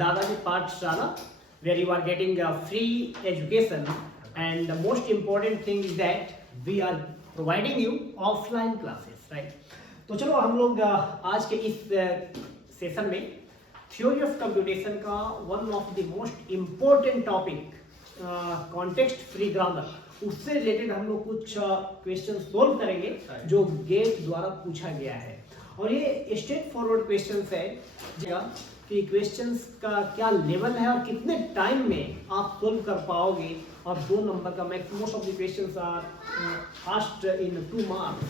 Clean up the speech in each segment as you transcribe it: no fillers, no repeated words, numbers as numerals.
Dadaji Pathshala, where you are getting free education, and the most important thing is that we are providing you offline classes, right? तो चलो हम लोग आज के इस session में थ्योरी ऑफ कंप्यूटेशन का one of the most important topic context free grammar, उससे रिलेटेड हम लोग कुछ क्वेश्चन सोल्व करेंगे जो गेट द्वारा पूछा गया है। और ये स्ट्रेट फॉरवर्ड क्वेश्चंस है कि क्वेश्चंस का क्या लेवल है और कितने टाइम में आप सोल्व कर पाओगे। और 2 नंबर का most of the questions are asked in 2 marks,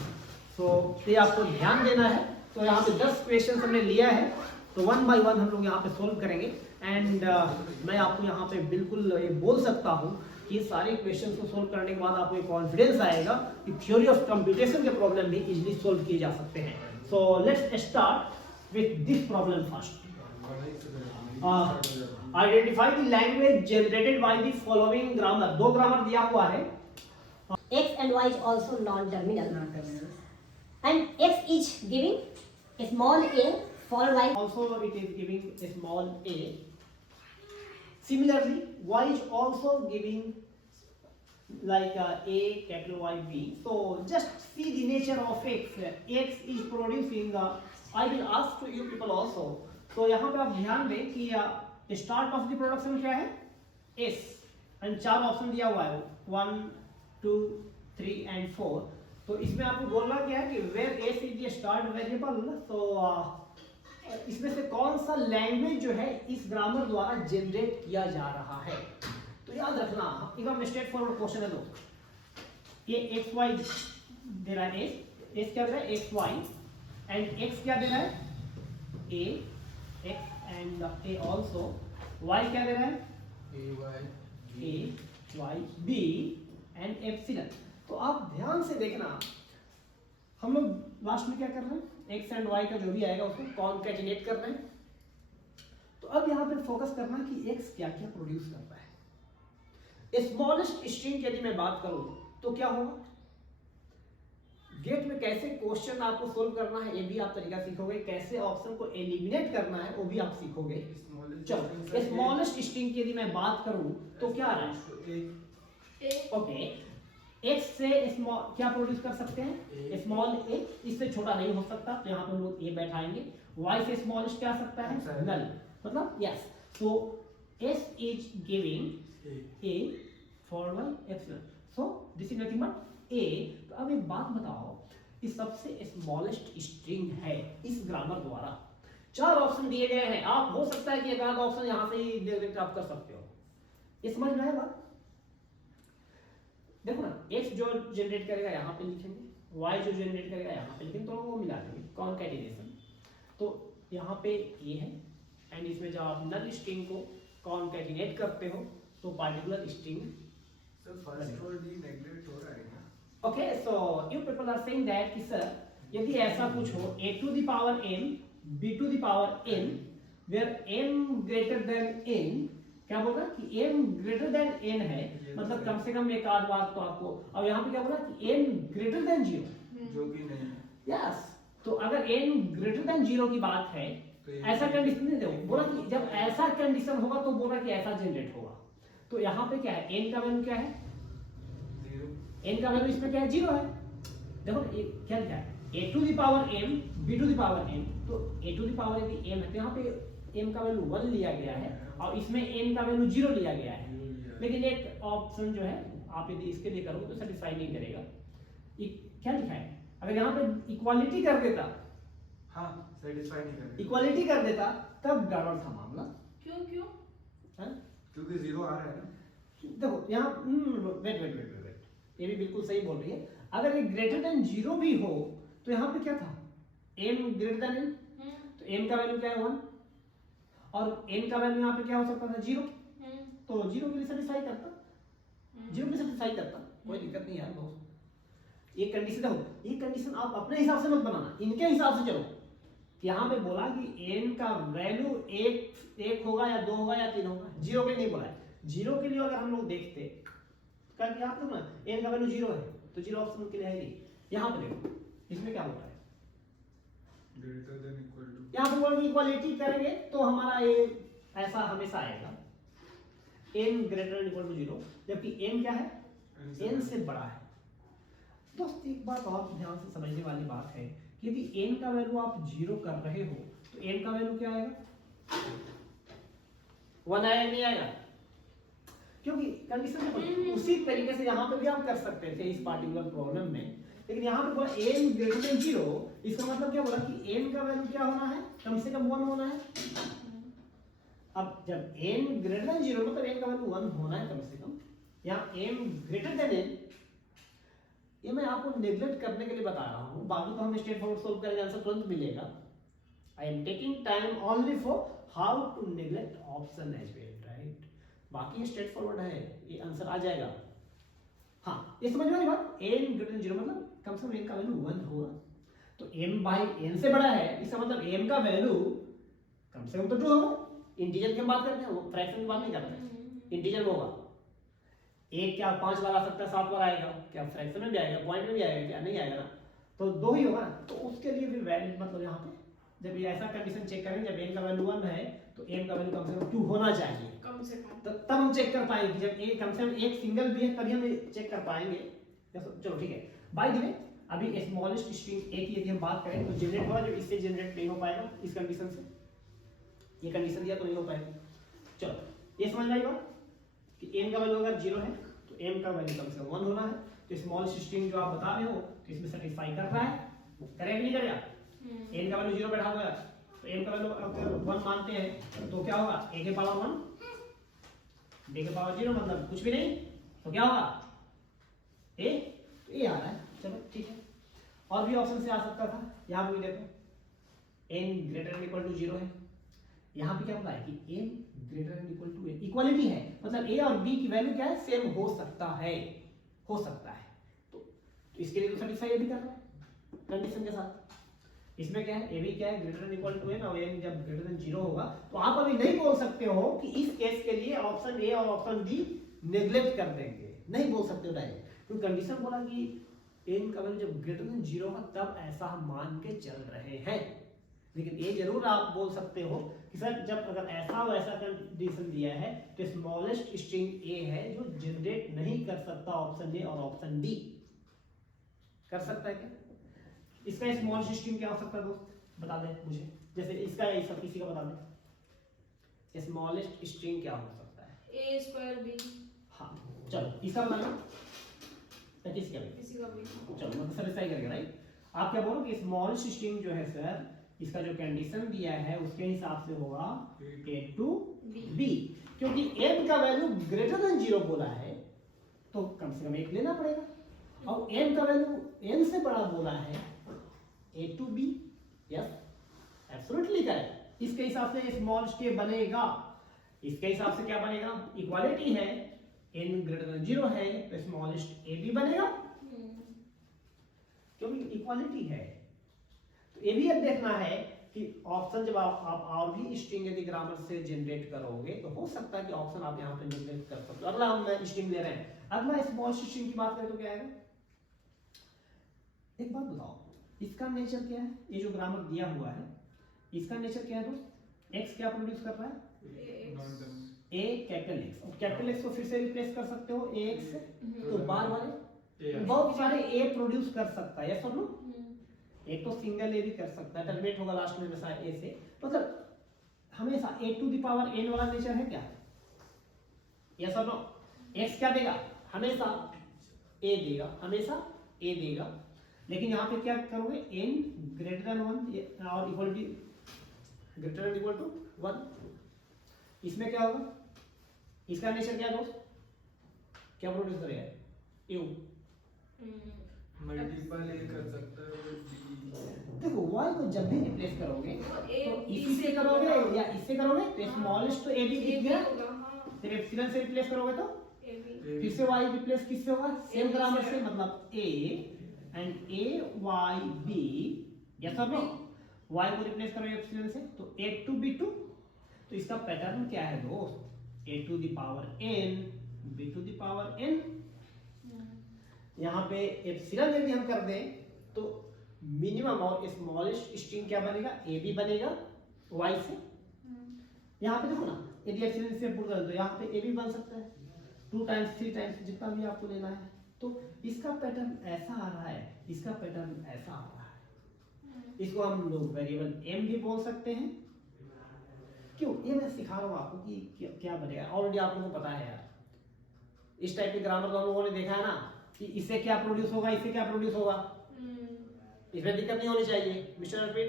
तो ये आपको ध्यान देना है। तो यहाँ पे 10 क्वेश्चन हमने लिया है, तो 1 बाय 1 हम लोग यहाँ पे सोल्व करेंगे। एंड मैं आपको यहाँ पे बिल्कुल ये बोल सकता हूँ कि सारे क्वेश्चन को सोल्व करने के बाद आपको एक कॉन्फिडेंस आएगा कि थ्योरी ऑफ कंप्यूटेशन के प्रॉब्लम भी इजीली सोल्व किए जा सकते हैं। So let's start with this problem first. Identify the language generated by the following grammar. 2 grammar दिया हुआ है। X and Y is also non-terminal. And X is giving a small a followed by Also it is giving a small a. Similarly, Y is also giving like A, capital Y, B. So just see the nature of X. X is producing. I will ask to you people also. तो यहाँ पे आप ध्यान दें कि start of the production क्या है, S, and 4 option दिया हुआ है 1, 2, 3 एंड 4। तो इसमें आपको बोलना क्या है कि where S is the start variable. तो इसमें से कौन सा लैंग्वेज जो है इस ग्रामर द्वारा जनरेट किया जा रहा है। तो याद रखना एकदम स्ट्रेट फॉरवर्ड क्वेश्चन है। लोग ये एक्स वाई दे रहा है, एस क्या दे रहा है एक्स वाई, एंड एक्स क्या दे रहा है A X and A also, Y क्या दे रहा है A Y B and epsilon. तो आप ध्यान से देखना, हम लोग लास्ट में क्या कर रहे हैं, एक्स एंड वाई का जो भी आएगा उसको कॉन्कैटिनेट कर रहे हैं। तो अब यहाँ पे फोकस करना कि एक्स क्या क्या प्रोड्यूस करता है। स्मॉलेस्ट स्ट्रिंग यदि मैं बात करूं तो क्या होगा, गेट में कैसे क्वेश्चन आपको सोल्व करना है ये भी आप तरीका सीखोगे, कैसे ऑप्शन को एलिमिनेट करना है वो भी आप सीखोगे। चलो स्मॉलेस्ट स्ट्रिंग की यदि मैं बात करूं तो क्या आ रहा है, ओके एक्स से स्मॉल क्या प्रोड्यूस कर सकते हैं, स्मॉल ए, इससे छोटा नहीं हो सकता, तो यहाँ पे हम लोग ए बैठाएंगे। वाई से स्मॉलेस्ट क्या आ सकता है, नल, मतलब यस। तो S is giving A for Y epsilon, so this is nothing but A. तो अब एक बात बताओ, इस सबसे स्मॉलेस्ट स्ट्रिंग है इस ग्रामर द्वारा। 4 ऑप्शन दिए गए हैं, आप हो सकता है कि एक आध ऑप्शन यहाँ से ही डायरेक्ट आप कर सकते हो। ये समझ में आया बात। देखो ना, x जो जनरेट करेगा यहाँ पे लिखेंगे, y जो जनरेट करेगा यहाँ पे लिखेंगे, तो वो मिला देंगे कॉन्कैटिनेशन। तो यहाँ पे ये है, एंड इसमें जब आप नल स्ट्रिंग को कॉन्कैटिनेट करते हो तो पार्टिकुलर स्ट्रिंग फर्स्ट वर्ड ही नेगलेक्ट हो रहा है ना। Okay, so you people are saying that कि सर यदि ऐसा कुछ हो a to the power m b to the power n where m greater than n, क्या बोला कि m greater than n है, मतलब कम से कम एक आध बार तो आपको। अब यहाँ पे क्या बोला कि n greater than 0, जो कि नहीं है। यस। तो अगर n greater than 0 की बात है, ऐसा कंडीशन नहीं दो, बोला कि जब ऐसा कंडीशन होगा तो बोला कि ऐसा जनरेट होगा। तो यहाँ पे क्या है, n का वैल्यू क्या है, 0, n का वैल्यू इसमें क्या है, 0 है। देखो क्या लिखा है, a to the power m b to the power n। तो a to the power यदि m है तो यहाँ पे m का वैल्यू 1 लिया गया है और इसमें n का वैल्यू 0 लिया गया है। लेकिन एक ऑप्शन जो है आप यदि इसके लिए करोगे तो सेटिस्फाई नहीं करेगा। क्या लिखा है, अगर यहाँ पे इक्वालिटी कर देता, हाँ सेटिस्फाई नहीं करेगा, इक्वालिटी कर देता तब गड़बड़ था मामला। क्यों है? क्योंकि 0 आ रहा है ना। देखो यहाँ वेट, ये भी बिल्कुल सही बोल रही है। अगर ये ग्रेटर देन 0 भी हो तो यहाँ पे क्या था, m ग्रेटर देन n, तो m का वैल्यू क्या है 1 और n का वैल्यू यहाँ पे क्या हो सकता था 0, तो 0 के लिए सेटिस्फाई करता, 0 के लिए सेटिस्फाई करता, कोई दिक्कत नहीं यार दोस्त। ये कंडीशन देखो, ये कंडीशन आप अपने हिसाब से मत बनाना, इनके हिसाब से चलो। यहाँ पे बोला कि n का वैल्यू 1 होगा या 2 होगा या 3 होगा, 0 के लिए नहीं बोला है। 0 के लिए अगर हम लोग देखते क्या आप लोग ना n का वैल्यू 0 है तो 0 ऑप्शन के लिए है नहीं। यहाँ पे देखो इसमें क्या होता है, ग्रेटर देन इक्वल टू, यहाँ पे बोला इक्वालिटी करेंगे तो हमारा ये ऐसा हमेशा आएगा n greater than equal to 0, जबकि n क्या है, n से बड़ा है। दोस्त एक बात और ध्यान से समझने वाली बात है कि यदि n का वैल्यू आप 0 कर रहे हो तो n का वैल्यू क्या आएगा, 1 आएगा नहीं आएगा, क्योंकि कंडीशन उसी तरीके से यहाँ पे भी आप कर सकते थे इस पार्टिकुलर प्रॉब्लम में, लेकिन यहाँ पे बोला n ग्रेटर देन 0, इसका मतलब क्या बोला कि n का वैल्यू क्या होना है, कम से कम 1 होना है। अब जब n ग्रेटर देन 0 मतलब n का वैल्यू 1 होना है कम से कम, यहाँ m ग्रेटर देन n, ये मैं आपको नेग्लेक्ट करने के लिए बता रहा हूँ, बाकी तो हम स्ट्रेट फॉरवर्ड सोल्व करेंगे, आंसर तुरंत मिलेगा। I am taking time only for how to neglect option as well, right. बाकी स्ट्रेट फॉरवर्ड है, ये आंसर आ जाएगा। हाँ, ये समझ में आई बात, n ग्रेटर देन 0 मतलब कम से कम n का वैल्यू 1 होगा, तो m बाई n से बड़ा है, इसका मतलब m का वैल्यू कम से कम तो 2 होगा। इंटीजर की हम बात करते हैं, वो फ्रैक्शन की बात नहीं कर रहे, इंटीजर में होगा। एक क्या 5 बार आ सकता है, 7 बार आएगा, क्या फ्रैक्शन में भी आएगा, पॉइंट में भी आएगा, क्या नहीं आएगा ना, तो 2 ही होगा। तो उसके लिए भी वैलिड मतलब यहाँ पे जब ये ऐसा कंडीशन चेक करेंगे, जब n का वैल्यू 1 है तो m का वैल्यू कम से कम 2 होना चाहिए, कम से कम, तो तब हम चेक कर पाएंगे। जब a कम से कम एक सिंगल भी है तभी हम चेक कर पाएंगे। चलो ठीक है, बाय द वे अभी स्मॉलेस्ट स्ट्रिंग a की यदि हम बात करें तो जनरेट होगा, जो इससे जनरेट नहीं हो पाएगा इस कंडीशन से, ये कंडीशन दिया तो नहीं हो पाएगा। चलो ये समझ में आई बात कि n का वैल्यू अगर 0 है तो m का वैल्यू कम से कम 1 होना है, तो स्मॉलेस्ट स्ट्रिंग जो आप बता रहे हो तो इसमें सेटिस्फाई कर रहा है, करेगा नहीं करेगा, n का वैल्यू 0 बैठा हुआ है तो m का वैल्यू अगर 1 मानते हैं तो क्या होगा, a के पावर 1 b के पावर 0 मतलब कुछ भी नहीं, तो क्या होगा a, तो a आ रहा है। चलो ठीक है, और भी ऑप्शन से आ सकता था, यहाँ पे भी देखो n greater than equal to 0 है, यहाँ पे क्या बोला है कि m greater than equal to n, equality है मतलब a और b की वैल्यू क्या है, सेम हो सकता है, हो सकता है, तो इसके लिए तो सेटिस्फाई भी कर रहा है कंडीशन के साथ। इसमें क्या है, a भी क्या है greater than equal to n, और n जब ग्रेटर देन 0 होगा तो आप अभी नहीं बोल सकते हो कि इस केस के लिए ऑप्शन a और ऑप्शन b नेग्लेक्ट कर देंगे, नहीं बोल सकते हो डायरेक्ट, क्योंकि कंडीशन बोला कि n का वैल्यू जब ग्रेटर देन 0 होगा तब ऐसा हम मान के चल रहे हैं। लेकिन ये जरूर आप बोल सकते हो कि सर जब अगर ऐसा वैसा कंडीशन दिया है तो स्मॉलेस्ट स्ट्रिंग a है जो जनरेट नहीं कर सकता ऑप्शन a और ऑप्शन d, कर सकता है क्या? इसका स्मॉलेस्ट स्ट्रिंग क्या हो सकता है दोस्त, बता दे मुझे, जैसे इसका या इसका किसी का बता दे, स्मॉलेस्ट स्ट्रिंग क्या हो सकता है, a स्क्वायर b, हाँ चलो इसका बता दो, किसी का भी, किसी का भी, चलो मतलब सेटिस्फाई करेगा, राइट। आप क्या बोलो कि स्मॉलेस्ट स्ट्रिंग जो है सर, इसका जो कंडीशन दिया है उसके हिसाब से होगा a to b, क्योंकि m का वैल्यू ग्रेटर देन 0 बोला है तो कम से कम 1 लेना पड़ेगा, और m का वैल्यू n से बड़ा बोला है a to b, yes absolutely correct. इसके हिसाब से स्मॉलेस्ट a बनेगा, इसके हिसाब से क्या बनेगा, इक्वालिटी है, n ग्रेटर देन 0 है तो स्मॉलेस्ट a भी बनेगा, क्योंकि इक्वालिटी है। तो ये भी अब देखना है कि ऑप्शन जब आप और भी स्ट्रिंग यदि ग्रामर से जनरेट करोगे तो हो सकता है कि ऑप्शन आप यहाँ पे जनरेट कर सकते हो। अगला हम स्ट्रिंग ले रहे हैं, अगला स्मॉल स्ट्रिंग की बात करें तो क्या आएगा, एक बात बताओ इसका नेचर क्या है, ये जो ग्रामर दिया हुआ है इसका नेचर क्या है दोस्त, x क्या प्रोड्यूस कर रहा है, a कैपिटल x, और कैपिटल x को फिर से रिप्लेस कर सकते हो ax से, तो बार वाले बहुत सारे a प्रोड्यूस कर सकता है, यस और नो, एक तो सिंगल ए भी कर सकता है, टर्मिनेट होगा लास्ट में हमेशा ए से, मतलब हमेशा a to the power n वाला नेचर है क्या, यस और नो। x क्या देगा, हमेशा a देगा, हमेशा a देगा, लेकिन यहाँ पे क्या करोगे, n ग्रेटर देन 1 और equal to greater than equal to 1, इसमें क्या होगा, इसका नेचर क्या दोस्त, क्या प्रोड्यूस करेगा, u मल्टीपल ए कर सकता है b, देखो y को जब भी रिप्लेस करोगे तो इसी से करोगे या इससे करोगे तो स्मॉलेस्ट तो a भी दिख गया, फिर एप्सिलॉन से रिप्लेस करोगे तो फिर से y रिप्लेस किससे होगा, सेम ग्रामर से, मतलब a and a y b, yes और नो, y को रिप्लेस करोगे एप्सिलॉन से तो a to b to, तो इसका पैटर्न क्या है दोस्त, a to the power n b to the power n, यहाँ पे एप्सिलॉन यदि हम कर दें तो मिनिमम और स्मॉलेस्ट स्ट्रिंग क्या बनेगा, ए बी बनेगा y से। यहाँ पे देखो ना यदि एप्सिलॉन से पुट कर दो यहाँ पे ए भी बन सकता है 2 टाइम्स 3 टाइम्स जितना भी आपको लेना है। तो इसका पैटर्न ऐसा आ रहा है, इसका पैटर्न ऐसा आ रहा है। इसको हम लोग वेरिएबल m भी बोल सकते हैं। क्यों? ये मैं सिखा रहा हूँ आपको कि क्या बनेगा। ऑलरेडी आप लोगों को पता है यार, इस टाइप के ग्रामर तो हम लोगों ने देखा है ना कि इससे क्या प्रोड्यूस होगा, इससे क्या प्रोड्यूस होगा। इसमें दिक्कत नहीं होनी चाहिए मिस्टर अर्पित।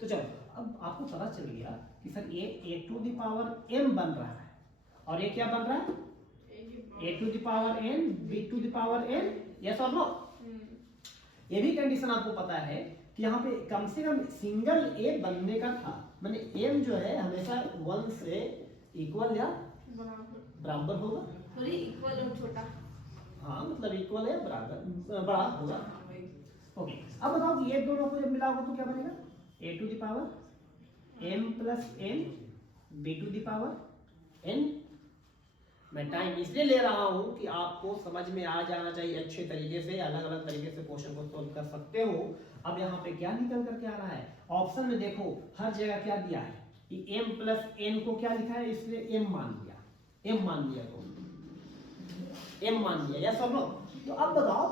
तो चलो अब आपको पता चल गया कि सर ये a to the power m बन रहा है और ये क्या बन रहा है a to the power n b to the power n। Yes और नो? ये भी कंडीशन आपको पता है कि यहाँ पे कम से कम सिंगल a बनने का था, माने m जो है हमेशा 1 से इक्वल या बराबर होगा। इक्वल और छोटा, हाँ मतलब इक्वल है बराबर बड़ा होगा। ओके अब बताओ कि ये दोनों को जब मिला होगा तो क्या बनेगा a to the power m plus n b to the power n। मैं टाइम इसलिए ले रहा हूं कि आपको समझ में आ जाना चाहिए अच्छे तरीके से, अलग अलग तरीके से क्वेश्चन को सोल्व कर सकते हो। अब यहाँ पे क्या निकल करके आ रहा है ऑप्शन में, देखो हर जगह क्या दिया है कि m प्लस n को क्या लिखा है, इसलिए m मान लिया, m मान लिया तो m मान लिया। यस और नो? तो अब बताओ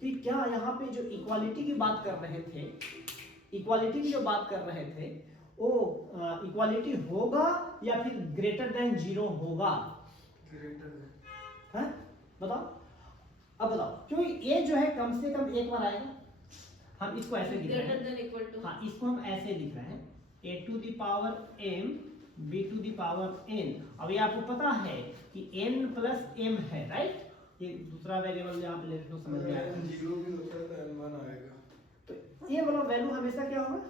कि क्या यहाँ पे जो इक्वालिटी की बात कर रहे थे, इक्वालिटी की जो बात कर रहे थे वो इक्वालिटी होगा या फिर ग्रेटर देन 0 होगा? है बताओ। अब बताओ क्योंकि ये जो है कम से कम एक बार आएगा। हम इसको ऐसे लिख रहे हैं, हाँ इसको हम ऐसे लिख रहे हैं a to the power m b to the power n। अब ये आपको पता है कि n प्लस m है, राइट? ये दूसरा वेरिएबल यहाँ पे लेते तो समझ में आएगा। जीरो भी होता है तो n1 आएगा। तो ये वाला वैल्यू हमेशा क्या होगा?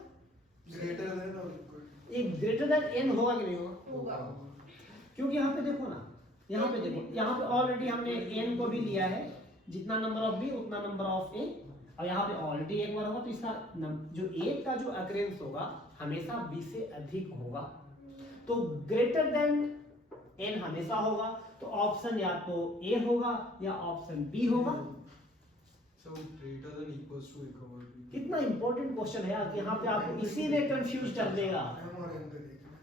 ग्रेटर देन और इक्वल। एक ग्रेटर देन n होगा कि नहीं होगा? होगा। क्योंकि यहाँ पे देखो ना, यहाँ पे देखो, यहाँ पे ऑलरेडी हमने n को भी लिया है, जितना नंबर ऑफ b उतना नंबर ऑफ a। और यहाँ पे ऑलरेडी एक बार होगा तो इसका जो a का जो अक्रेंस होगा हमेशा b से अधिक होगा। तो ग्रेटर देन n हमेशा होगा, तो ऑप्शन या तो a होगा या ऑप्शन b होगा। So greater than equals to equal to। कितना इंपॉर्टेंट क्वेश्चन है यार, यहाँ पे आपको इसीलिए कंफ्यूज कर देगा। m और n पे देखना है।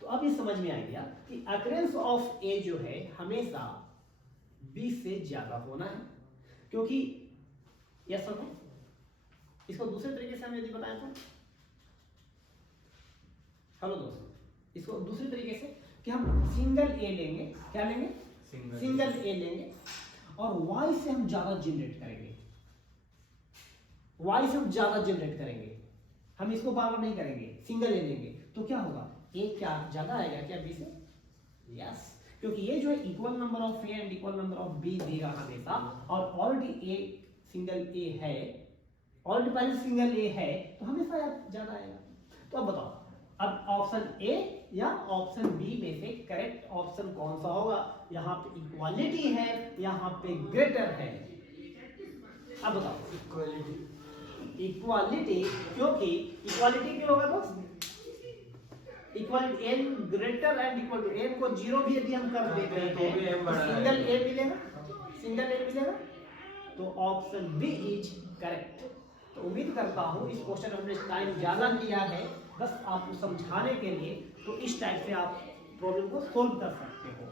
तो अब ये समझ में आ गया कि अक्रेंस ऑफ a जो है हमेशा b से ज्यादा होना है, क्योंकि यस और नो? इसको दूसरे तरीके से हम यदि बताएं तो, हेलो दोस्तों, इसको दूसरे तरीके से कि हम सिंगल a लेंगे, क्या लेंगे? सिंगल a लेंगे और y से हम ज्यादा जनरेट करेंगे, y से हम ज्यादा जनरेट करेंगे, हम इसको बार बार नहीं करेंगे, सिंगल a लेंगे तो क्या होगा? a क्या ज्यादा आएगा क्या b से? यस, क्योंकि ये जो है equal number of a and equal number of b देगा हमेशा, और ऑलरेडी a सिंगल a है, ऑलरेडी पहले सिंगल a है तो हमेशा ज्यादा आएगा। तो अब बताओ, अब ऑप्शन a या ऑप्शन b में से करेक्ट ऑप्शन कौन सा होगा? यहाँ पे इक्वालिटी है, यहाँ पे ग्रेटर है। अब बताओ इक्वालिटी, क्योंकि इक्वालिटी क्यों होगा दोस्त? Equal n greater and equal to n को 0 भी यदि हम कर देते हैं तो सिंगल a मिलेगा, सिंगल a मिलेगा, तो ऑप्शन बी इज करेक्ट। तो उम्मीद करता हूँ इस क्वेश्चन में हमने टाइम ज्यादा लिया है बस आपको समझाने के लिए, तो इस टाइप से आप प्रॉब्लम को सोल्व कर सकते हो।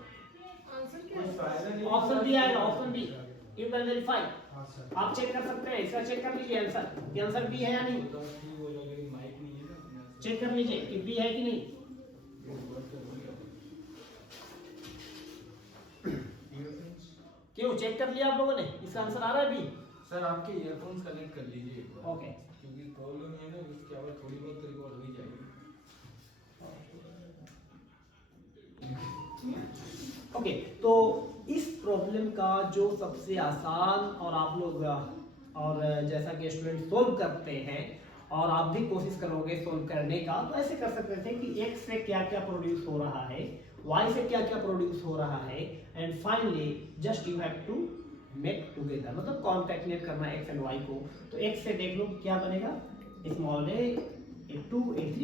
ऑप्शन बी आएगा, option B you can verify, आप चेक कर सकते हैं, इसका चेक कर लीजिए आंसर कि आंसर बी है या नहीं, चेक कर लीजिए कि बी है कि नहीं। क्यों चेक कर लिया आप लोगों ने? इसका आंसर आ रहा है बी? सर आपके ईयरफोन्स कनेक्ट कर लीजिए एक बार। ओके, क्योंकि प्रॉब्लम ये है ना, उसकी आवाज थोड़ी बहुत रिकॉर्ड हो ही जाएगी। ओके तो इस प्रॉब्लम का जो सबसे आसान और आप लोग और जैसा कि स्टूडेंट सोल्व करते हैं और आप भी कोशिश करोगे सोल्व करने का, तो ऐसे कर सकते थे कि x से क्या क्या प्रोड्यूस हो रहा है, y से क्या क्या प्रोड्यूस हो रहा है, and finally just you have to make together, मतलब कॉन्कैटिनेट करना है x एंड y को। तो x से देख लो क्या बनेगा, small a, a2, a3,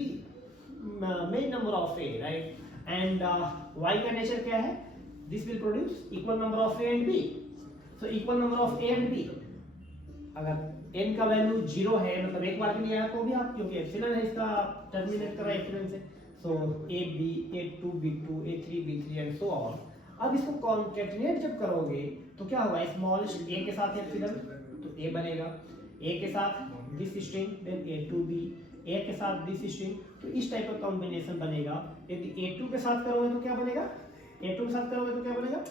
main number of a, right? And y का नेचर क्या है? This will produce equal number of a and b, so equal number of a and b। अगर n का वैल्यू 0 है, मतलब एक बार भी नहीं आया तो भी आप, क्योंकि एप्सिलॉन है इसका टर्मिनेट कर रहा है एप्सिलॉन से, सो AB, A2, B2, A3, B3 and so on. अब इसको कॉन्केटिनेट जब करोगे तो क्या होगा, स्मॉलेस्ट a के साथ एप्सिलॉन तो a बनेगा, a के साथ this string then A2B, a के साथ दिस स्ट्रिंग, तो इस टाइप का कॉम्बिनेशन बनेगा। यदि A2 के साथ करोगे तो क्या बनेगा, A2 के साथ करोगे तो क्या बनेगा,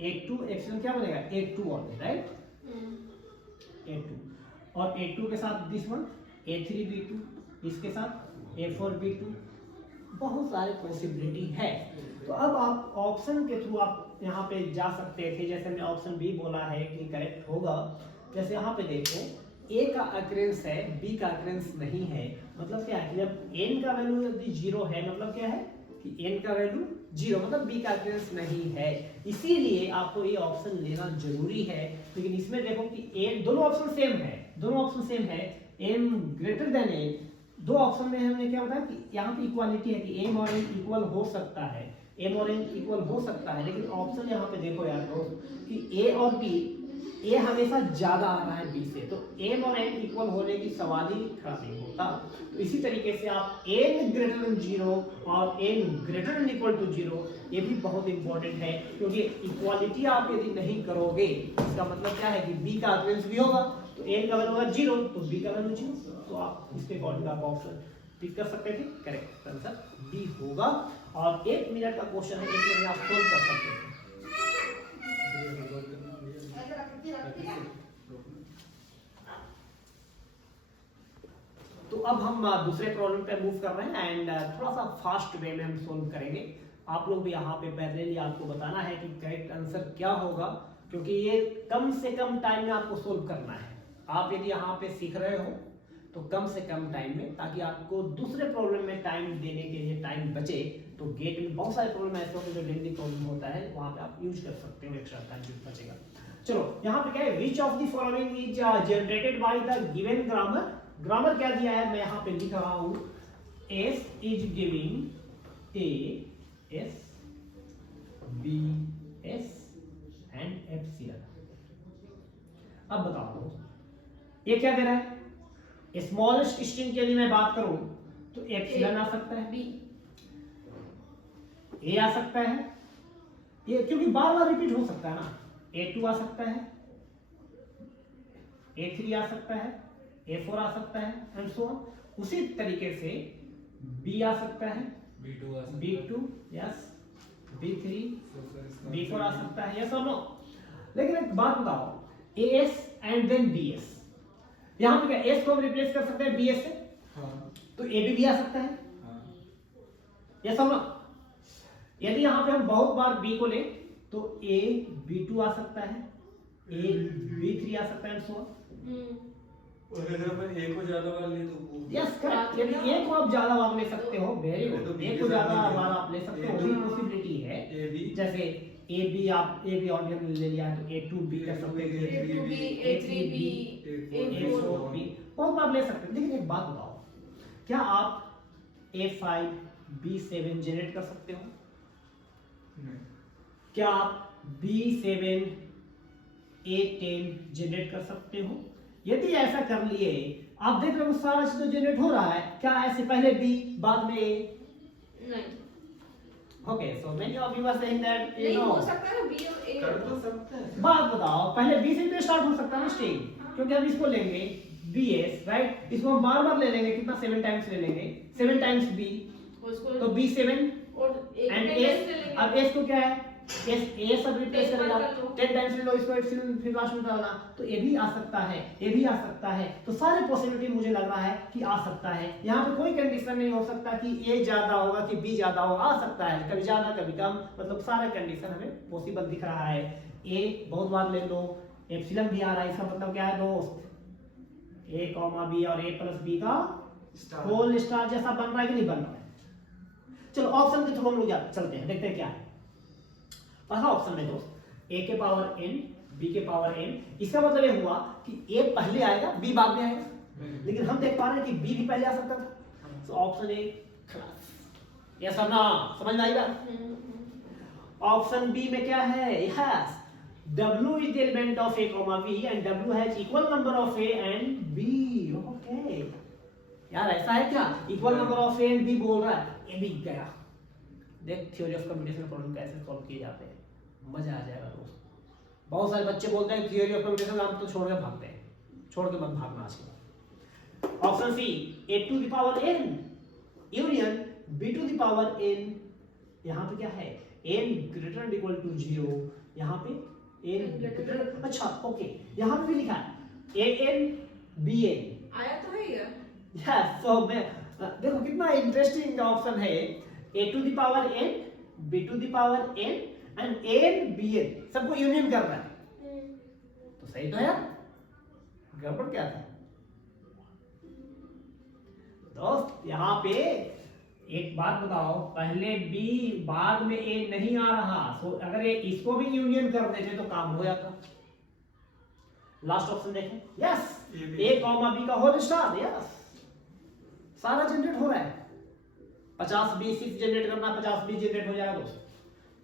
A2 एप्सिलॉन क्या बनेगा, A2 ओनली, राइट, A2, और A2 के साथ दिस वन A3B2, इसके साथ A4B2, बहुत सारे पॉसिबिलिटी है। तो अब आप ऑप्शन के थ्रू आप यहाँ पे जा सकते थे, जैसे मैंने ऑप्शन बी बोला है कि करेक्ट होगा। जैसे यहाँ पे देखो ए का अक्रेंस है, बी का अक्रेंस नहीं है, मतलब क्या है कि जब एन का वैल्यू यदि जीरो है, मतलब क्या है कि एन का वैल्यू जीरो, मतलब बी का अक्रेंस नहीं है, इसीलिए आपको ये ऑप्शन लेना जरूरी है। लेकिन इसमें देखो कि ए, दोनों ऑप्शन सेम है, दोनों ऑप्शन सेम है, एम ग्रेटर देन एन। दो ऑप्शन में हमने क्या बताया कि यहाँ पे इक्वालिटी है कि एम और एन इक्वल हो सकता है, एम और एन इक्वल हो सकता है, लेकिन ऑप्शन यहाँ पे देखो यार दोस्त कि ए और बी, ए हमेशा ज्यादा आ रहा है बी से, तो एम और एन इक्वल होने की सवाल ही खड़ा नहीं होता। तो इसी तरीके से आप एन ग्रेटर देन जीरो और n greater than equal to zero, ये भी बहुत इंपॉर्टेंट है, क्योंकि इक्वालिटी आप यदि नहीं करोगे इसका मतलब क्या है कि बी का अक्रेंस भी होगा, तो एन का वैल्यू होगा जीरो तो बी का वैल्यू जीरो, तो आप इसके अकॉर्डिंग आप ऑप्शन पिक कर सकते थे। करेक्ट आंसर बी होगा। और 1 मिनट का क्वेश्चन है, 1 मिनट में आप सोल्व कर सकते हैं। तो अब हम दूसरे प्रॉब्लम पे मूव कर रहे हैं एंड थोड़ा सा फास्ट वे में हम सोल्व करेंगे। आप लोग भी यहाँ पे पैरेलली आपको बताना है कि करेक्ट आंसर क्या होगा, क्योंकि ये कम से कम टाइम में आपको सोल्व करना है। आप यदि यहाँ पे सीख रहे हो तो कम से कम टाइम में, ताकि आपको दूसरे प्रॉब्लम में टाइम देने के लिए टाइम बचे। तो गेट में बहुत सारे प्रॉब्लम ऐसे होते हैं जो लेंथी प्रॉब्लम होता है, वहाँ पे आप यूज कर सकते हो, एक्स्ट्रा टाइम जो बचेगा। चलो यहाँ पे क्या है, which of the following is generated by the given grammar. Grammar क्या दिया है, मैं यहाँ पे लिख रहा हूँ, S is giving a S b S and epsilon. अब बताओ ये क्या दे रहा है, स्मॉलेस्ट स्ट्रिंग के लिए मैं बात करूं तो एप्सिलॉन आ सकता है, बी ए आ सकता है, ये क्योंकि बार बार रिपीट हो सकता है ना, A2 आ सकता है, A3 आ सकता है, A4 आ सकता है एंड सो ऑन। उसी तरीके से B आ सकता है, B2 यस, B3 B4 आ सकता है, यस और नो। लेकिन एक बात बताओ, AS एंड देन BS, यहाँ पे क्या S को हम रिप्लेस कर सकते हैं BS से, हाँ। तो AB भी आ सकता है, हाँ। यस और नो। यदि यहाँ पे हम बहुत बार B को ले तो A B2 आ सकता है, A B3 आ सकता है एंड सो ऑन। और अगर अपन A को ज्यादा बार ले तो यस करेक्ट, यदि A को आप ज्यादा बार ले सकते हो, वेरी गुड, A को ज्यादा बार आप ले सकते हो, वही पॉसिबिलिटी है। जैसे AB आप AB ऑर्डर में ले लिया तो A2B कर सकते हो, A2B A3B A4B बहुत बार ले सकते हो। लेकिन एक बात बताओ, क्या आप A5 B7 जनरेट कर सकते हो? नहीं। क्या आप B7 A10 जनरेट कर सकते हो? यदि ऐसा कर लिए, आप देख रहे हो सारा चीज तो जनरेट हो रहा है, क्या ऐसे पहले B बाद में A? नहीं। Okay, so many of you are saying that you नहीं know. हो सकता है ना B और A कर तो सकते हैं। बात बताओ, पहले B से भी स्टार्ट हो सकता है ना स्ट्रिंग, क्योंकि हम इसको लेंगे BS, राइट, इसको हम बार बार ले लेंगे, कितना 7 टाइम्स ले लेंगे, 7 टाइम्स B, उसको तो B7 और एक एंड पे S, ले लेंगे। अब S को क्या है, S सब रिप्लेस 10 करेगा, कर लो। 10 टाइम्स ले लो इसको, एप्सिलॉन फिर लास्ट में डालना, तो ये भी आ सकता है, ये भी आ सकता है। तो सारे पॉसिबिलिटी मुझे लग रहा है कि आ सकता है। यहाँ पे कोई कंडीशन नहीं हो सकता कि A ज्यादा होगा कि B ज्यादा होगा, आ सकता है कभी ज्यादा कभी कम, मतलब सारे कंडीशन हमें पॉसिबल दिख रहा है। A बहुत बार ले लो, एप्सिलॉन भी आ रहा है, इसका मतलब क्या है दोस्त, A, B और A प्लस B का होल स्टार जैसा बन रहा है कि नहीं बन रहा है। चलो ऑप्शन के थ्रू हम लोग चलते हैं, देखते हैं क्या है। पहला ऑप्शन में दोस्त A के पावर n B के पावर n, इसका मतलब ये हुआ कि A पहले आएगा B बाद में आएगा, लेकिन हम देख पा रहे हैं कि B भी पहले आ सकता था, तो ऑप्शन ए खलास, यस और नो, समझ में आई बात। ऑप्शन बी में क्या है, yes, W is the element of A, B and W has equal number of A and B. Okay. यार ऐसा है क्या, equal number of A and B बोल रहा है, ये भी गया। देख थ्योरी ऑफ कंप्यूटेशन प्रॉब्लम कैसे सॉल्व किए जाते हैं, मजा आ जाएगा दोस्त। बहुत सारे बच्चे बोलते हैं थ्योरी ऑफ कंप्यूटेशन हम तो छोड़ के भागते हैं, छोड़ के मत भागना आज के। Option C a to the power n union b to the power n, यहाँ पे क्या है n greater than equal to 0, यहाँ पे n ग्रेटर, अच्छा ओके यहाँ पे भी लिखा है an bn, आया तो है यार। यस। सो मैं देखो कितना इंटरेस्टिंग ऑप्शन है, a to the power n b to the power n and n bn सबको यूनियन कर रहा है, तो सही तो है यार, गड़बड़ क्या था दोस्त। यहाँ पे एक बात बताओ, पहले b बाद में a नहीं आ रहा, तो अगर ये इसको भी यूनियन कर देते तो काम हो जाता। लास्ट ऑप्शन देखें, यस a कॉमा b का होल स्टार, यस सारा जनरेट हो रहा है, 50 20 सिर्फ जनरेट करना, 50 20 जनरेट हो जाएगा दोस्त।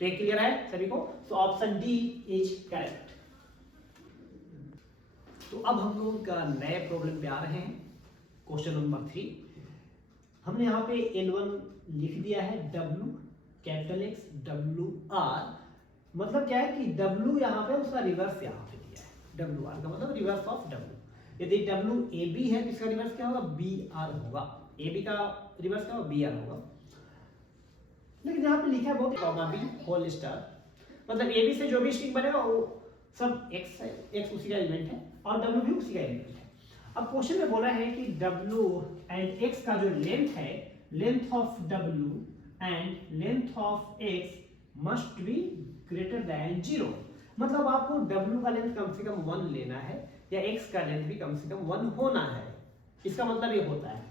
तो एक क्लियर है सभी को, so option D is correct. तो अब हम लोग का नए प्रॉब्लम पे आ रहे हैं, क्वेश्चन नंबर 3। हमने यहाँ पे L1 लिख दिया है W capital X W R, मतलब क्या है कि W यहाँ पे उसका रिवर्स यहाँ पे दिया है, W R का मतलब रिवर्स ऑफ W। यदि W A B है तो इसका रिवर्स क्या होगा, B R होगा, A B का रिवर्स क्या होगा, B R होगा। लेकिन यहाँ पे लिखा है बहुत कॉमा B होल स्टार, मतलब A B से जो भी स्ट्रिंग बनेगा वो सब X है, X उसी का एलिमेंट है और W भी उसी का एलिमेंट है। अब क्वेश्चन में बोला है कि W एंड X का जो लेंथ है, length of W and length of X must be greater than 0, मतलब आपको W का लेंथ कम से कम 1 लेना है या X का लेंथ भी कम से कम 1 होना है, इसका मतलब ये होता है।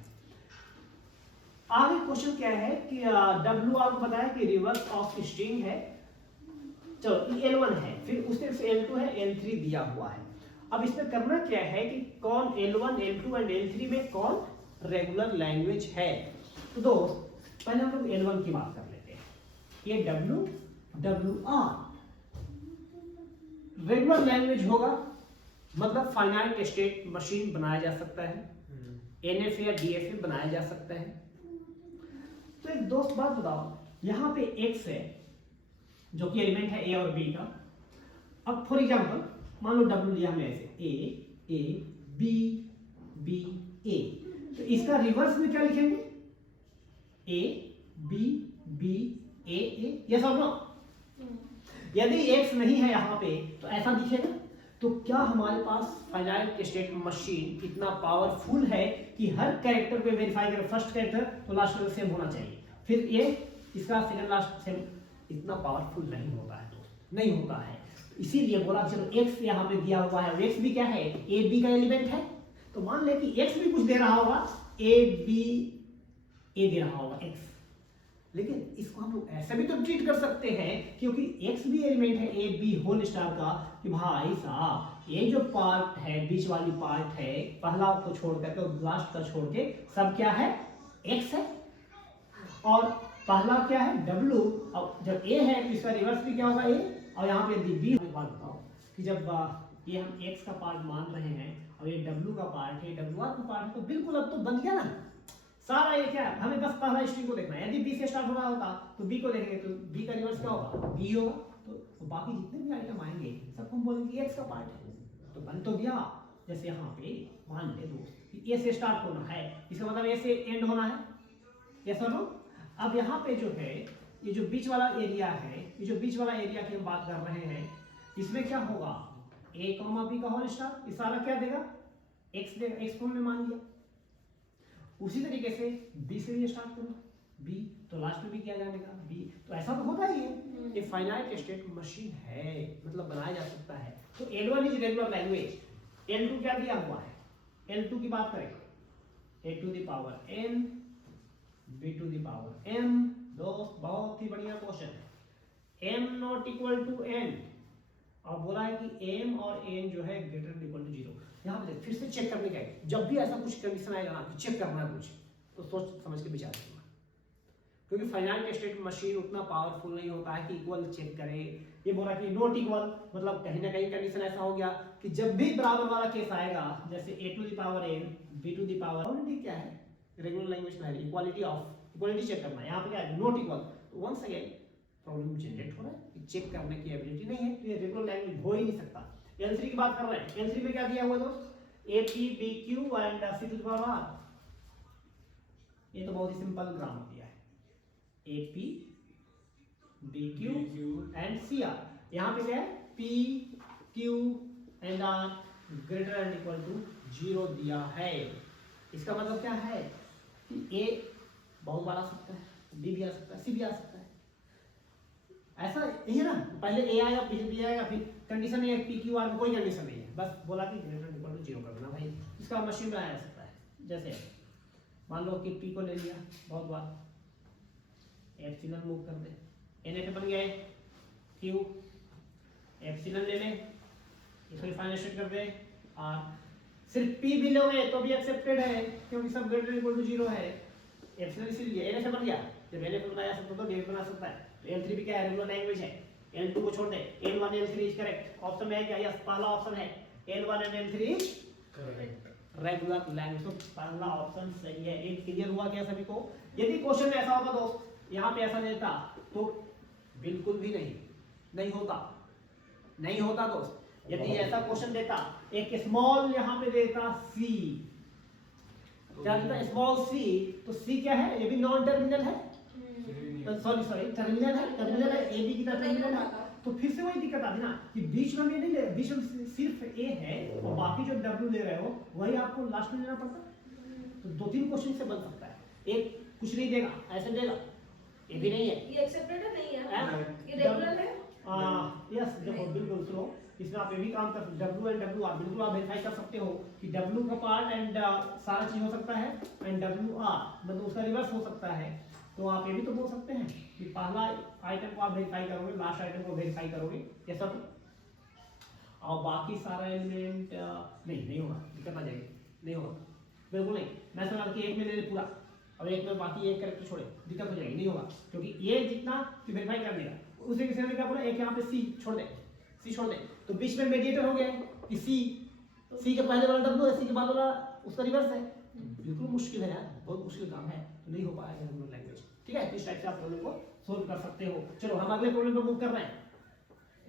आगे क्वेश्चन क्या है कि W आपको पता है कि रिवर्स ऑफ स्ट्रिंग है, चलो L1 है, फिर उसके L2 है, L3 दिया हुआ है। अब इसमें करना क्या है कि कौन L1 L2 एंड L3 में कौन रेगुलर लैंग्वेज है। तो दोस्त पहले हम लोग L1 की बात कर लेते हैं, ये WR रेगुलर लैंग्वेज होगा, मतलब फाइनाइट स्टेट मशीन बनाया जा सकता है, NF या DF में बनाया जा सकता है। तो एक दोस्त बात बताओ, यहाँ पे X है जो कि एलिमेंट है A और B का। अब फॉर एग्जांपल मान लो W लिया हमने ऐसे A B B A, तो इसका रिवर्स में क्या लिखेंगे, A B B A A, yes और नो। यदि X नहीं है यहाँ पे तो ऐसा दिखेगा। तो क्या हमारे पास फाइनाइट स्टेट मशीन इतना पावरफुल है कि हर कैरेक्टर पे वेरीफाई करें, फर्स्ट कैरेक्टर तो लास्ट में सेम होना चाहिए, फिर ये इसका सेकंड लास्ट सेम, इतना पावरफुल नहीं होता है दोस्त, नहीं होता है। इसीलिए बोला चलो X यहाँ पे दिया हुआ है, X भी क्या है, A B का एलिमेंट है, तो मान ले कि X भी कुछ दे रहा होगा, A B A दे रहा होगा X, लेकिन इसको हम लोग ऐसा भी तो ट्रीट कर सकते हैं क्योंकि X भी एलिमेंट है A B होल स्टार का, कि भाई साहब ये जो पार्ट है, बीच वाली पार्ट है, पहला को छोड़ करके और लास्ट का छोड़ के सब क्या है, X है, और पहला क्या है W, और जब A है तो इसका रिवर्स भी क्या होगा A, और यहाँ पे यदि B। बात बताओ कि जब ये हम X का पार्ट मान रहे हैं और ये W का पार्ट है, WR का पार्ट है, तो बिल्कुल अब तो बन गया ना सारा। ये क्या है, हमें बस पहला स्ट्रिंग को देखना है, यदि B से स्टार्ट हो रहा होता तो B को देखेंगे तो B का रिवर्स क्या होगा, B होगा, तो बाकी जितने भी आइटम आएंगे सब हम बोलेंगे X का पार्ट है, तो बन तो गया। जैसे यहाँ पे मान ले दोस्त कि A से स्टार्ट होना है, इसका मतलब A से एंड होना है, यस और नो। अब यहाँ पे जो है ये जो बीच वाला एरिया है, ये जो बीच वाला एरिया की हम बात कर रहे हैं, इसमें क्या होगा, A कॉमा B का होल स्टार, ये सारा क्या देगा, X देगा, X को हमने मान लिया। उसी तरीके से B से भी स्टार्ट करो B, तो लास्ट में भी क्या जाने का B, तो ऐसा तो होता ही है। ये फाइनाइट स्टेट मशीन है, मतलब बनाया जा सकता है। तो L1 is regular language, L2 क्या दिया हुआ है, L2 की बात करें, A to the power n B to the power m। दोस्त बहुत ही बढ़िया क्वेश्चन है, m not equal to n, और बोला है कि m और n जो है ग्रेटर देन इक्वल टू 0। यहाँ पे फिर से चेक करने का है, जब भी ऐसा कुछ कंडीशन आएगा ना कि चेक करना है कुछ, तो सोच समझ के विचार करना, क्योंकि फाइनाइट स्टेट मशीन उतना पावरफुल नहीं होता है कि इक्वल चेक करे। ये बोला कि नॉट इक्वल, मतलब कहीं ना कहीं कंडीशन ऐसा हो गया कि जब भी बराबर वाला केस आएगा, जैसे a to the power n B to the power, already क्या है रेगुलर लैंग्वेज में है, इक्वालिटी ऑफ इक्वलिटी चेक करना है। यहाँ पे क्या है, नॉट इक्वल, तो वंस अगेन प्रॉब्लम जनरेट हो रहा है, चेक करने की एबिलिटी नहीं है, तो ये रेगुलर लैंग्वेज हो ही नहीं सकता। L3 की बात कर रहे हैं, L3 में क्या दिया हुआ है दोस्त, a p b q and c to the power r. ये तो बहुत ही सिंपल ग्रामर दिया है, a p b q and c r. यहाँ पे क्या है, p q and r greater and equal to 0 दिया है। इसका मतलब क्या है कि ए बहुत बार आ सकता है, बी भी आ सकता है, सी भी आ सकता है, ऐसा यही है ना। पहले ए आएगा फिर बी आएगा, फिर कंडीशन है पी क्यू आर में कोई कंडीशन नहीं है, बस बोला कि ग्रेटर एंड इक्वल टू 0 कर देना भाई। इसका मशीन में आ सकता है, जैसे मान लो कि पी को ले लिया बहुत बार, एप्सिलॉन मूव कर दे, एन एफ बन गया है क्यू, एप्सिलॉन ले ले, इसको रिफाइनेशन कर दे, और सिर्फ पी भी लोगे तो भी एक्सेप्टेड है क्योंकि सब ग्रेटर इक्वल टू 0 है। एप्सिलॉन इसीलिए एन एफ बन गया, जब एन एफ बनाया सकता तो डी बना सकता है। तो L3 भी क्या है, रेगुलर लैंग्वेज है। L2 को छोड़ दे, L1 L3 is correct. Option में है क्या, यस पहला ऑप्शन है, L1 and L3 is correct. Regular language, तो पहला ऑप्शन सही है। एक क्लियर हुआ क्या सभी को? यदि क्वेश्चन में ऐसा होता दोस्त, यहाँ पे ऐसा देता तो बिल्कुल भी नहीं होता दोस्त। यदि ऐसा क्वेश्चन देता, एक स्मॉल यहाँ पे देता सी, क्या देता, स्मॉल सी, तो सी क्या है, ये भी नॉन टर्मिनल है, सॉरी टर्मिनल है, ए बी की तरह टर्मिनल है, तो फिर से वही दिक्कत आती ना कि बीच में नहीं ले, बीच में सिर्फ ए है और बाकी जो डब्ल्यू ले रहे हो वही आपको लास्ट में लेना पड़ता। तो 2-3 क्वेश्चन से बन सकता है, एक कुछ नहीं देगा, ऐसे देगा, ये भी नहीं है, ये एक्सेप्टेड नहीं है, हाँ? ये रेगुलर है। यस, देखो बिल्कुल स्लो, इसमें आप ये भी काम कर, डब्ल्यू एंड डब्ल्यू आर बिल्कुल आप वेरीफाई कर सकते हो कि डब्ल्यू का पार्ट एंड सारा चीज हो सकता है, एंड डब्ल्यू आर मतलब उसका रिवर्स हो सकता है। तो आप ये भी तो बोल सकते हैं कि पहला आइटम को आप वेरीफाई करोगे, लास्ट आइटम को वेरीफाई करोगे, ये सब, और बाकी सारा एलिमेंट नहीं होगा, दिक्कत आ जाएगी, नहीं होगा, बिल्कुल नहीं। मैं समझा कि एक में ले ले पूरा और एक में बाकी एक करके छोड़े, दिक्कत हो जाएगी, नहीं होगा, क्योंकि ये जितना कि वेरीफाई कर देगा, उसे किसी ने क्या बोला, एक यहाँ पे सी छोड़ दे, तो बीच में मेडिएटर हो गया कि सी के पहले वाला डब्ल्यू है, सी के बाद वाला उसका रिवर्स है। बिल्कुल मुश्किल है यार, बहुत मुश्किल काम है, तो नहीं हो पाएगा रेगुलर लैंग्वेज। ठीक है, इस टाइप से आप प्रॉब्लम को सोल्व कर सकते हो। चलो हम अगले प्रॉब्लम पे मूव कर रहे हैं।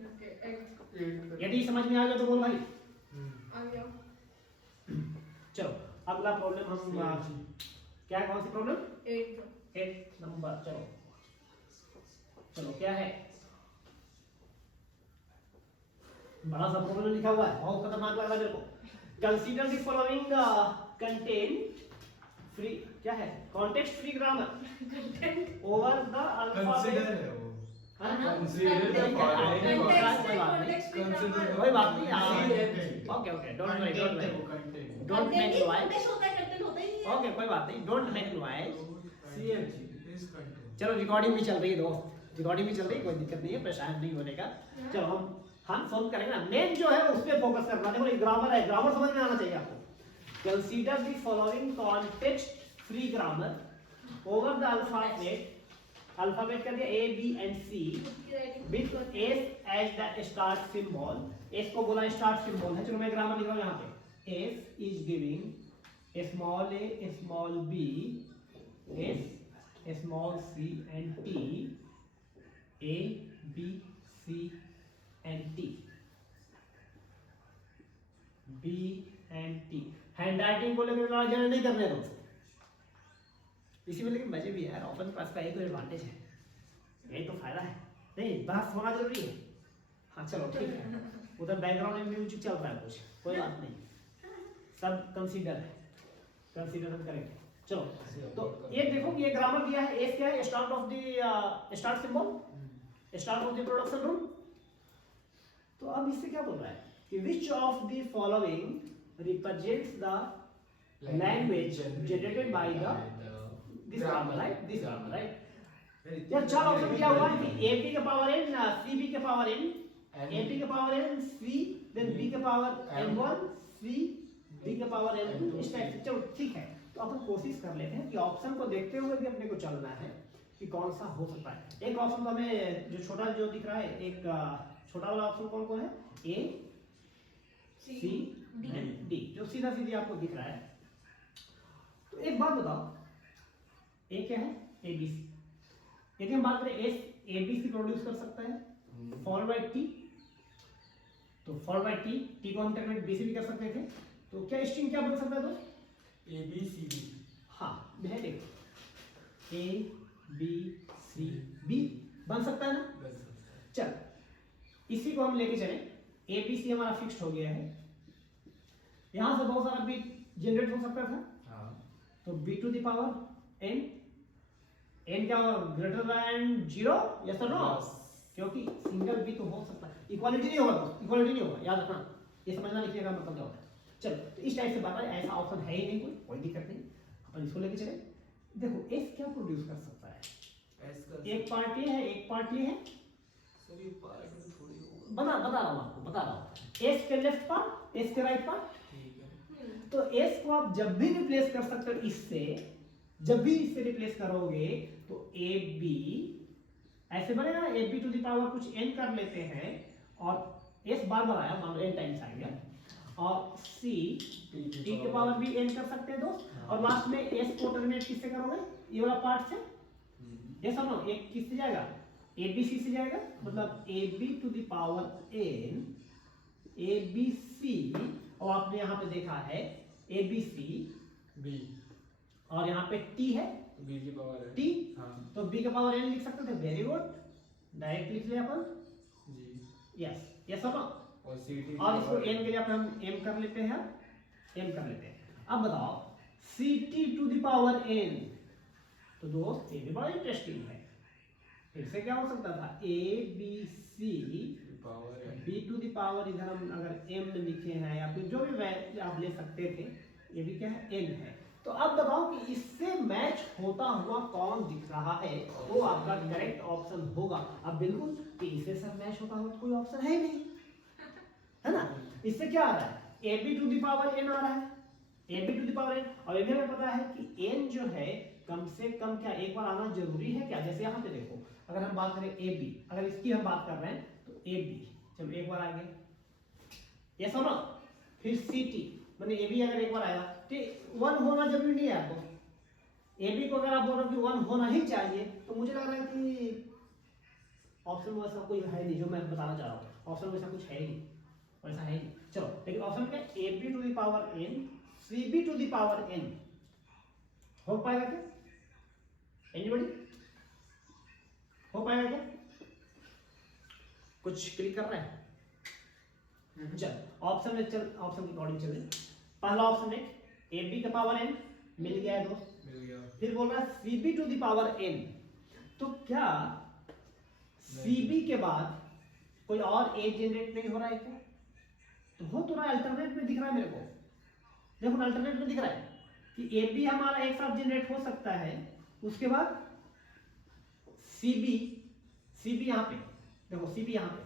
ओके, यदि समझ में आ गया तो बोल भाई। आ गया। चलो अगला प्रॉब्लम हम क्या है, कौन सी प्रॉब्लम? 8 नंबर। चलो क्या है, बड़ा सा प्रॉब्लम लिखा हुआ है, बहुत खतरनाक लग रहा है मेरे को। Consider the following contain free, क्या है, context free grammar over the alphabet. Consider है वो, Consider the following कोई बात नहीं, okay don't make noise, okay कोई बात नहीं, don't make noise. CFG is content। चलो रिकॉर्डिंग भी चल रही है दोस्त, रिकॉर्डिंग भी चल रही है, कोई दिक्कत नहीं है, परेशान नहीं होने का। चलो हम सॉल्व करेंगे ना, मेन जो है उस पे फोकस करना। देखो ये ग्रामर है, ग्रामर समझ में आना चाहिए आपको। Consider the following context free grammar over the alphabet कर दिया A B and C with S as the start symbol। S को बोला स्टार्ट सिंबल है। चलो मैं ग्रामर लिख रहा हूँ यहाँ पे, S is giving small a small b S small c and T A B C and T B and T। Hand writing को लेकर लड़ाई नहीं करने दो इसी में, लेकिन मजे भी है यार, ओपन क्लास का एक तो एडवांटेज है, यही तो फायदा है। नहीं बहस होना जरूरी है। हाँ चलो ठीक है, उधर बैकग्राउंड में म्यूजिक चल रहा है कुछ, कोई बात नहीं, सब कंसीडर है, कंसीडर हम करेंगे। चलो तो ये देखो कि ये ग्रामर दिया है, एस क्या है, start of the start symbol, start of the production room. तो अब इससे क्या बोल रहा है कि विच of the following represents the language generated by the this grammar, right, this grammar, right. यार चार ऑप्शन दिया हुआ है कि ए पी के पावर एन, सी बी के पावर एन, ए पी के पावर एन, सी देन बी के पावर एन 1, सी डी के पावर एन 2, इस टाइप से। चलो ठीक है, तो अपन कोशिश कर लेते हैं कि ऑप्शन को देखते हुए भी अपने को चलना है कि कौन सा हो सकता है। एक ऑप्शन तो हमें जो छोटा जो दिख रहा है, एक छोटा वाला ऑप्शन कौन कौन है, ए सी एंड डी, जो सीधा सीधी आपको दिख रहा है। तो एक बात बताओ, ए क्या है, ABC। यदि हम बात करें S ABC प्रोड्यूस कर सकता है फॉलोड बाय T, तो फॉलोड बाय T को हम टर्मिनेट B से भी कर सकते थे, तो क्या स्ट्रिंग क्या बन सकता है दोस्त? ABCD। हाँ यह देखो ABCB बन सकता है ना। बन सकता है। चल इसी को हम लेके चले, ABC हमारा फिक्स्ड हो गया है, यहां से बहुत सारा बिट जनरेट हो सकता था, हाँ तो b to the power n, n क्या ग्रेटर देन 0, यस और नो? Yes। क्योंकि सिंगल b तो हो सकता है, इक्वालिटी नहीं होगा दोस्त, इक्वालिटी नहीं होगा, याद रखना, ये समझना लिखने का मतलब क्या होता है। चलो तो इस टाइप से बात है, ऐसा ऑप्शन है ही नहीं, कोई दिक्कत नहीं, अपन इसको लेके चले। देखो s क्या प्रोड्यूस कर सकता है, S का एक पार्ट ये है, एक पार्ट ये है, सर ये पार्ट में थोड़ी होगा। बता रहा हूँ आपको, बता रहा हूँ, s के लेफ्ट पार्ट, s के राइट पार्ट, ठीक है। तो s को आप जब भी रिप्लेस कर सकते हो इससे, जब भी इससे रिप्लेस करोगे तो ab ऐसे बनेगा, ab टू द पावर कुछ n कर लेते हैं, और s बार बार आया, मान लो n टाइम्स आ गया, और c t के पावर भी n कर सकते हैं दोस्त, और लास्ट में s को टर्मिनेट किससे करोगे, ये वाला पार्ट से, ये समझो एक किससे जाएगा, abc से जाएगा, मतलब ab to the power n abc, और आपने यहाँ पे देखा है abc, B और यहाँ पे t है, तो B की पावर है। t, हाँ तो b का पावर n लिख सकते थे, वेरी गुड, डायरेक्ट लिख लिया अपन, जी। यस यस और नो, और CT और इसको n के लिए अपन हम m कर लेते हैं, m कर लेते हैं। अब बताओ ct to the power n, तो दोस्त ये भी बड़ा इंटरेस्टिंग है, फिर से क्या हो सकता था, abc पावर है। b टू द पावर, इधर हम अगर m लिखे हैं या फिर जो भी वैल्यू आप ले सकते थे, ये भी क्या है, n है। तो अब बताओ कि इससे मैच होता हुआ कौन दिख रहा है, वो आपका करेक्ट ऑप्शन होगा। अब बिल्कुल कि इससे सर मैच होता हुआ तो कोई ऑप्शन है ही नहीं, है ना। इससे क्या आ रहा है, ab to the power n आ रहा है, ab to the power n, और ये भी हमें पता है कि n जो है कम से कम क्या एक बार आना जरूरी है क्या, जैसे यहाँ पे देखो, अगर हम बात करें ab, अगर इसकी हम बात कर रहे हैं तो ab, चलो एक बार आ गया, ये सुनो, फिर ct मैंने ab अगर एक बार आया तो 1 होना जरूरी नहीं है आपको, ab को अगर आप बोल रहे हो कि 1 होना ही चाहिए, तो मुझे लग रहा है कि ऑप्शन में वैसा कोई है नहीं, जो मैं बताना चाह रहा हूँ ऑप्शन में वैसा कुछ है ही नहीं, वैसा है ही नहीं। चलो लेकिन ऑप्शन में ab to the power n cb to the power n हो पाएगा क्या, एनीबॉडी हो पाएगा क्या, कुछ क्लिक कर रहा है? चल ऑप्शन में, चल ऑप्शन के अकॉर्डिंग चले, पहला ऑप्शन है ab का पावर n, मिल गया है दोस्त, मिल गया। फिर बोल रहा है cb to the power n, तो क्या cb के बाद कोई और a जनरेट नहीं हो रहा है क्या, तो हो तो रहा है, अल्टरनेट में दिख रहा है मेरे को, देखो अल्टरनेट में दिख रहा है कि ab हमारा एक साथ जनरेट हो सकता है, उसके बाद cb यहाँ पे देखो, cb यहाँ पे,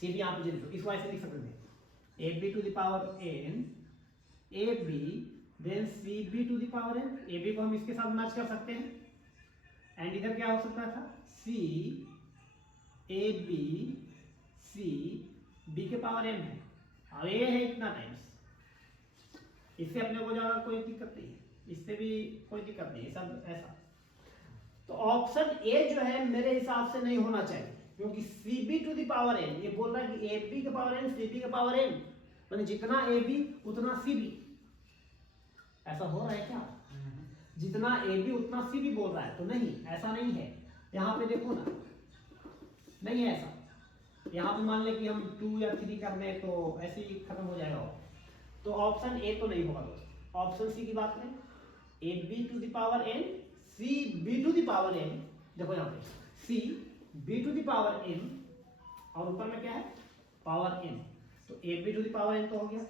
cb यहाँ पे जनरेट, इसको ऐसे लिख सकते थे ab to the power n ab then cb to the power n, ab को हम इसके साथ मैच कर सकते हैं, एंड इधर क्या हो सकता था, c ab c b के पावर n है, और ये है इतना टाइम्स, इससे अपने को ज्यादा कोई दिक्कत नहीं है, इससे भी कोई दिक्कत नहीं है, सब ऐसा। तो ऑप्शन ए जो है मेरे हिसाब से नहीं होना चाहिए, क्योंकि cb to the power n, ये बोल रहा है कि ab के पावर n cb के पावर n, माने जितना ab उतना cb, ऐसा हो रहा है क्या, जितना ab उतना cb बोल रहा है, तो नहीं ऐसा नहीं है, यहाँ पे देखो ना, नहीं है ऐसा, यहाँ पे मान ले कि हम 2 या 3 कर रहे हैं तो ऐसे ही खत्म हो जाएगा, तो ऑप्शन ए तो नहीं होगा दोस्त। ऑप्शन सी की बात करें, ab to the power n cb to the power n, देखो यहाँ पे cb to the power n, और ऊपर में क्या है, पावर n, तो ab to the power n तो हो गया,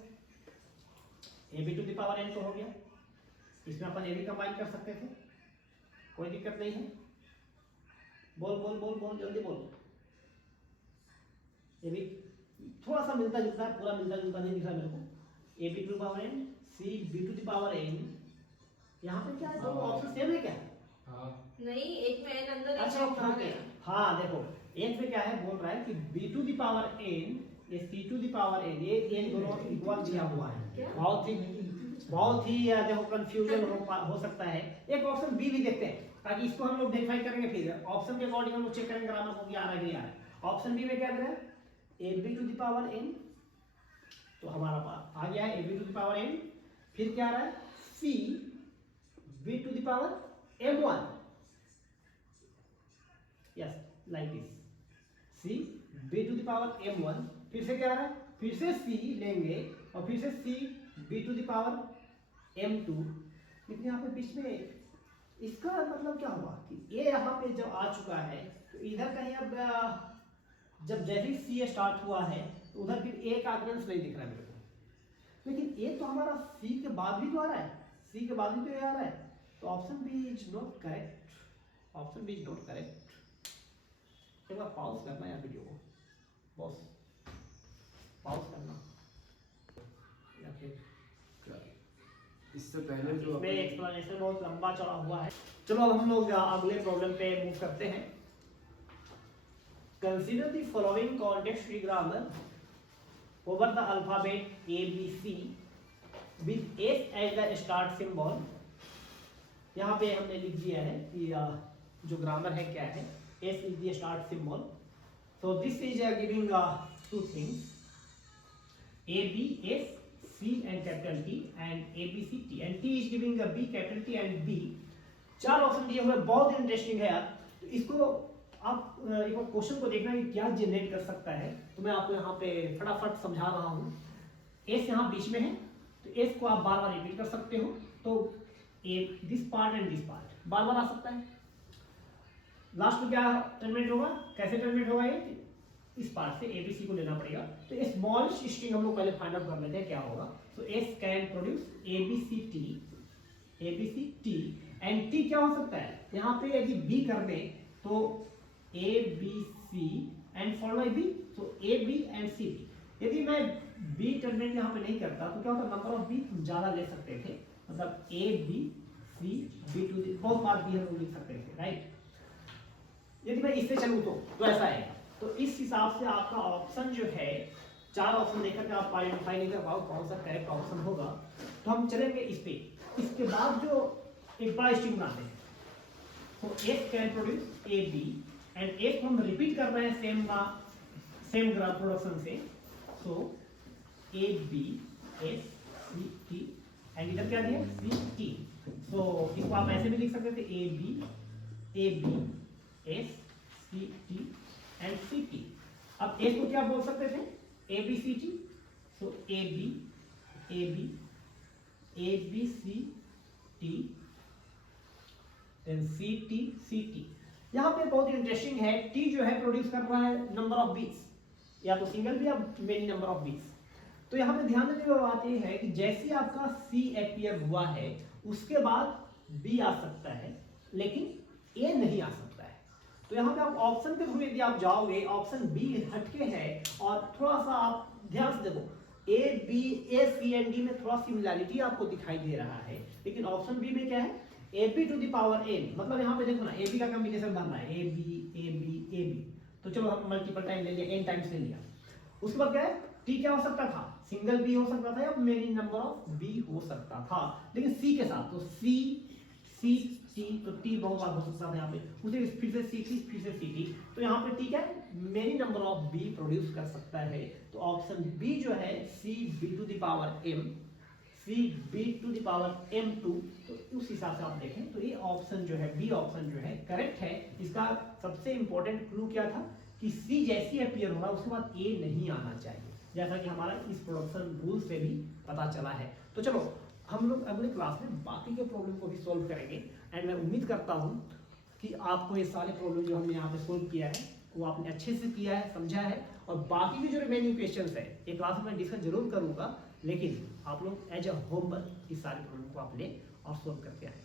ab to the power n तो हो गया, इसमें अपन ab कंबाइन कर सकते थे, कोई दिक्कत नहीं है, बोल बोल बोल बोल जल्दी बोल, ये भी थोड़ा सा मिलता जुलता है, पूरा मिलता जुलता नहीं दिख रहा मेरे को, ab to the power n cb to the power n, यहाँ पे क्या है, दोनों ऑप्शन सेम है क्या, हाँ नहीं, एक में n अंदर, अच्छा एक में बाहर ओके, है। हाँ देखो एक में क्या है, बोल रहा है कि b to the power n ये c to the power n, ये n दोनों इक्वल दिया हुआ है, क्या? बहुत ही देखो कंफ्यूजन हो सकता है। एक ऑप्शन बी भी देखते हैं, ताकि इसको हम लोग वेरीफाई करेंगे, फिर ऑप्शन के अकॉर्डिंग हम लोग चेक करेंगे ग्रामर को कि आ रहा है कि नहीं आ रहा है। ऑप्शन बी में क्या करें, a b to the power n, तो हमारा आ गया है a b to the power n, फिर क्या आ रहा है c b to the power m one, yes like this c b to the power m one, फिर से क्या आ रहा है, फिर से सी लेंगे और फिर से c b to the power m two. लेकिन यहाँ पे बीच में इसका मतलब क्या हुआ कि ए यहाँ पे जब आ चुका है तो इधर कहीं अब जब जैसे ही सी स्टार्ट हुआ है तो उधर फिर ए का अग्रंश नहीं दिख रहा है मेरे को, लेकिन ए तो हमारा सी के बाद भी तो आ रहा है, सी के बाद भी तो ए आ रहा है, तो option B is not correct, option B is not correct. एक बार पॉज करना है वीडियो को, बॉस पॉज करना या फिर इससे पहले जो इसमें एक्सप्लेनेशन बहुत लंबा चौड़ा हुआ है। चलो अब हम लोग अगले प्रॉब्लम पे मूव करते हैं। Consider the following context free grammar over the alphabet a B c with S as the start symbol. यहाँ पे हमने लिख दिया है कि जो ग्रामर है क्या है, S is the start symbol. So this is giving two things, a B S C and capital T and A B C T and T is giving a B capital T and B। चार option दिए हुए, बहुत interesting है यार। तो इसको आप एक बार क्वेश्चन को देखना कि क्या जनरेट कर सकता है, तो मैं आपको यहाँ पे फटाफट समझा रहा हूँ। एस यहाँ बीच में है तो एस को आप बार बार रिपीट कर सकते हो, तो A this part and this part बार बार आ सकता है। लास्ट में क्या टर्मिनेट होगा, कैसे टर्मिनेट होगा, ये इस पार्ट से एबीसी को लेना पड़ेगा। तो स्मॉल स्ट्रिंग हम लोग पहले फाइंड आउट कर लेते हैं क्या होगा। So S can produce ABC T and T क्या हो सकता है, यहाँ पे यदि बी कर दे तो A B C and follow by B, तो A B and C B. यदि मैं बी टर्मिनेट यहाँ पे नहीं करता तो क्या होता, नंबर ऑफ बी ज्यादा ले सकते थे, मतलब a B c b two बहुत बार बी हम लिख सकते थे, राइट। यदि मैं इससे चलूँ तो ऐसा है, तो इस हिसाब से आपका ऑप्शन जो है, चार ऑप्शन देकर के आप आइडेंटिफाई नहीं कर पाओ कौन सा करेक्ट ऑप्शन होगा, तो हम चलेंगे इस पे। इसके बाद जो एक बड़ा स्ट्रिंग बनाते हैं, तो S can produce a B and S को हम रिपीट कर रहे हैं सेम ग्राफ प्रोडक्शन से, so A B S C T and इधर क्या दिया सी टी। सो इसको आप ऐसे भी लिख सकते थे a B S C T and c t. अब एस को क्या बोल सकते थे, a B c t, so A B c t then c t. यहाँ पे बहुत इंटरेस्टिंग है, टी जो है प्रोड्यूस कर रहा है नंबर ऑफ बीट्स, या तो सिंगल बी या मेनी नंबर ऑफ बीट्स। तो यहाँ पे ध्यान देने वाली बात ये है कि जैसे आपका सी अपीयर हुआ है उसके बाद बी आ सकता है, लेकिन ए नहीं आ सकता है। तो यहाँ पे आप ऑप्शन के थ्रू यदि आप जाओगे, ऑप्शन बी हटके है और थोड़ा सा आप ध्यान से देखो, a b a c and d में थोड़ा सिमिलैरिटी आपको दिखाई दे रहा है, लेकिन ऑप्शन बी में क्या है, a b to the power n, मतलब यहाँ पे देखो ना ए बी का कॉम्बिनेशन बन रहा है ए बी। तो चलो हम मल्टीपल टाइम ले लिया, एन टाइम्स ले लिया। उसके बाद क्या है, टी क्या हो सकता था, सिंगल बी हो सकता था या मेनी नंबर ऑफ बी हो सकता था, लेकिन सी के साथ, तो सी टी, तो टी बहुत बार हो सकता था यहाँ पे, उसे फिर से सी टी, फिर से सी टी। तो यहाँ पे टी क्या है, many number of b produce कर सकता है। तो ऑप्शन बी जो है c b to the power m, c b to the power m two, तो उस हिसाब से आप देखें तो ये ऑप्शन जो है, बी ऑप्शन जो है करेक्ट है। इसका सबसे इंपॉर्टेंट क्लू क्या था कि सी जैसी अपीयर हो रहा है उसके बाद ए नहीं आना चाहिए, जैसा कि हमारा इस प्रोडक्शन रूल से भी पता चला है। तो चलो हम लोग अगले क्लास में बाकी के प्रॉब्लम को भी सॉल्व करेंगे एंड मैं उम्मीद करता हूँ कि आपको ये सारे प्रॉब्लम जो हमने यहाँ पे सॉल्व किया है वो आपने अच्छे से किया है, समझा है, और बाकी के जो रिमेनिंग क्वेश्चंस है ये क्लास में डिस्कस जरूर करूँगा, लेकिन आप लोग एज अ होमवर्क इस सारे प्रॉब्लम को आप ले और सॉल्व करके आए।